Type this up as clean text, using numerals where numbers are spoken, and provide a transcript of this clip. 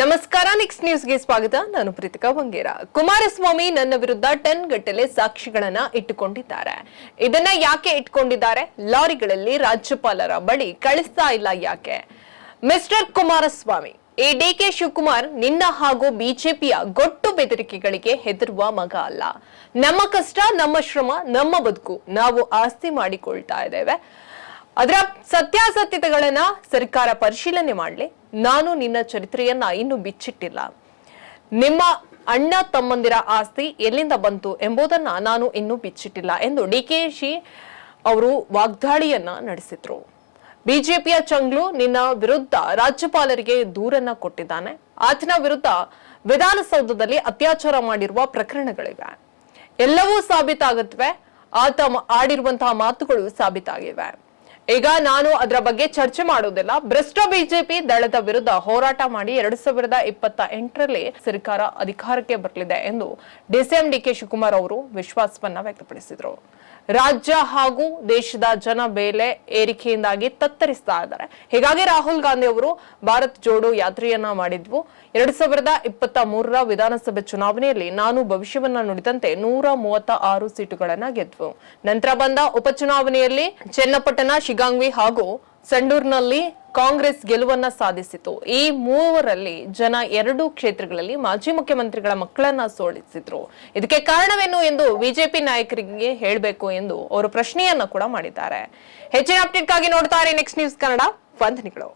ನಮಸ್ಕಾರ, ನೆಕ್ಸ್ಟ್ ನ್ಯೂಸ್ಗೆ ಸ್ವಾಗತ. ನಾನು ಪ್ರೀತಿಕಾ ಬಂಗೇರ. ಕುಮಾರಸ್ವಾಮಿ ನನ್ನ ವಿರುದ್ಧ ಟನ್ ಗಟ್ಟಲೆ ಸಾಕ್ಷಿಗಳನ್ನ ಇಟ್ಟುಕೊಂಡಿದ್ದಾರೆ. ಇದನ್ನ ಯಾಕೆ ಇಟ್ಕೊಂಡಿದ್ದಾರೆ? ಲಾರಿಗಳಲ್ಲಿ ರಾಜ್ಯಪಾಲರ ಬಳಿ ಕಳಿಸ್ತಾ ಇಲ್ಲ ಯಾಕೆ? ಮಿಸ್ಟರ್ ಕುಮಾರಸ್ವಾಮಿ, ಈ ಡಿಕೆ ಶಿವಕುಮಾರ್ ನಿನ್ನ ಹಾಗೂ ಬಿಜೆಪಿಯ ಗೊಟ್ಟು ಬೆದರಿಕೆಗಳಿಗೆ ಹೆದರುವ ಮಗ ಅಲ್ಲ. ನಮ್ಮ ಕಷ್ಟ, ನಮ್ಮ ಶ್ರಮ, ನಮ್ಮ ಬದುಕು ನಾವು ಆಸ್ತಿ ಮಾಡಿಕೊಳ್ತಾ ಇದ್ದೇವೆ. ಅದರ ಸತ್ಯಾಸತ್ಯತೆಗಳನ್ನ ಸರ್ಕಾರ ಪರಿಶೀಲನೆ ಮಾಡಲಿ. ನಾನು ನಿನ್ನ ಚರಿತ್ರೆಯನ್ನ ಇನ್ನು ಬಿಚ್ಚಿಟ್ಟಿಲ್ಲ. ನಿಮ್ಮ ಅಣ್ಣ ತಮ್ಮಂದಿರ ಆಸ್ತಿ ಎಲ್ಲಿಂದ ಬಂತು ಎಂಬುದನ್ನ ನಾನು ಇನ್ನೂ ಬಿಚ್ಚಿಟ್ಟಿಲ್ಲ ಎಂದು ಡಿಕೆಶಿ ಅವರು ವಾಗ್ದಾಳಿಯನ್ನ ನಡೆಸಿದ್ರು. ಬಿಜೆಪಿಯ ಚಂಗ್ಲು ನಿನ್ನ ವಿರುದ್ಧ ರಾಜ್ಯಪಾಲರಿಗೆ ದೂರನ್ನ ಕೊಟ್ಟಿದ್ದಾನೆ. ಆತನ ವಿರುದ್ಧ ವಿಧಾನಸೌಧದಲ್ಲಿ ಅತ್ಯಾಚಾರ ಮಾಡಿರುವ ಪ್ರಕರಣಗಳಿವೆ. ಎಲ್ಲವೂ ಸಾಬೀತಾಗುತ್ತವೆ. ಆತ ಆಡಿರುವಂತಹ ಮಾತುಗಳು ಸಾಬೀತಾಗಿವೆ. ಈಗ ನಾನು ಅದರ ಬಗ್ಗೆ ಚರ್ಚೆ ಮಾಡೋದಿಲ್ಲ. ಭ್ರಷ್ಟ ಬಿಜೆಪಿ ದಳದ ವಿರುದ್ಧ ಹೋರಾಟ ಮಾಡಿ 2028ರಲ್ಲಿ ಸರ್ಕಾರ ಅಧಿಕಾರಕ್ಕೆ ಬರಲಿದೆ ಎಂದು ಡಿಸಿಎಂ ಡಿಕೆ ಶಿವಕುಮಾರ್ ಅವರು ವಿಶ್ವಾಸವನ್ನ ವ್ಯಕ್ತಪಡಿಸಿದರು. ರಾಜ್ಯ ಹಾಗೂ ದೇಶದ ಜನ ಬೆಲೆ ಏರಿಕೆಯಿಂದಾಗಿ ತತ್ತರಿಸ್ತಾ ಇದ್ದಾರೆ. ಹೀಗಾಗಿ ರಾಹುಲ್ ಗಾಂಧಿ ಅವರು ಭಾರತ್ ಜೋಡೋ ಯಾತ್ರೆಯನ್ನ ಮಾಡಿದ್ವು. 2023ರ ವಿಧಾನಸಭೆ ಚುನಾವಣೆಯಲ್ಲಿ ನಾನು ಭವಿಷ್ಯವನ್ನ ನುಡಿದಂತೆ 136 ಸೀಟುಗಳನ್ನ ಗೆದ್ವು. ನಂತರ ಬಂದ ಉಪಚುನಾವಣೆಯಲ್ಲಿ ಚನ್ನಪಟ್ಟಣ, ಶಿಗಾಂವಿ ಹಾಗೂ ಸಂಡೂರ್ನಲ್ಲಿ ಕಾಂಗ್ರೆಸ್ ಗೆಲುವನ್ನ ಸಾಧಿಸಿತು. ಈ ಮೂವರಲ್ಲಿ ಜನ 2 ಕ್ಷೇತ್ರಗಳಲ್ಲಿ ಮಾಜಿ ಮುಖ್ಯಮಂತ್ರಿಗಳ ಮಕ್ಕಳನ್ನ ಸೋಲಿಸಿದ್ರು. ಇದಕ್ಕೆ ಕಾರಣವೇನು ಎಂದು ಬಿಜೆಪಿ ನಾಯಕರಿಗೆ ಹೇಳಬೇಕು ಎಂದು ಅವರು ಪ್ರಶ್ನೆಯನ್ನ ಕೂಡ ಮಾಡಿದ್ದಾರೆ. ಹೆಚ್ಚಿನ ಅಪ್ಡೇಟ್ಗಾಗಿ ನೋಡ್ತಾರೆ ನೆಕ್ಸ್ಟ್ ನ್ಯೂಸ್ ಕನ್ನಡ. ವಂದನೆಗಳು.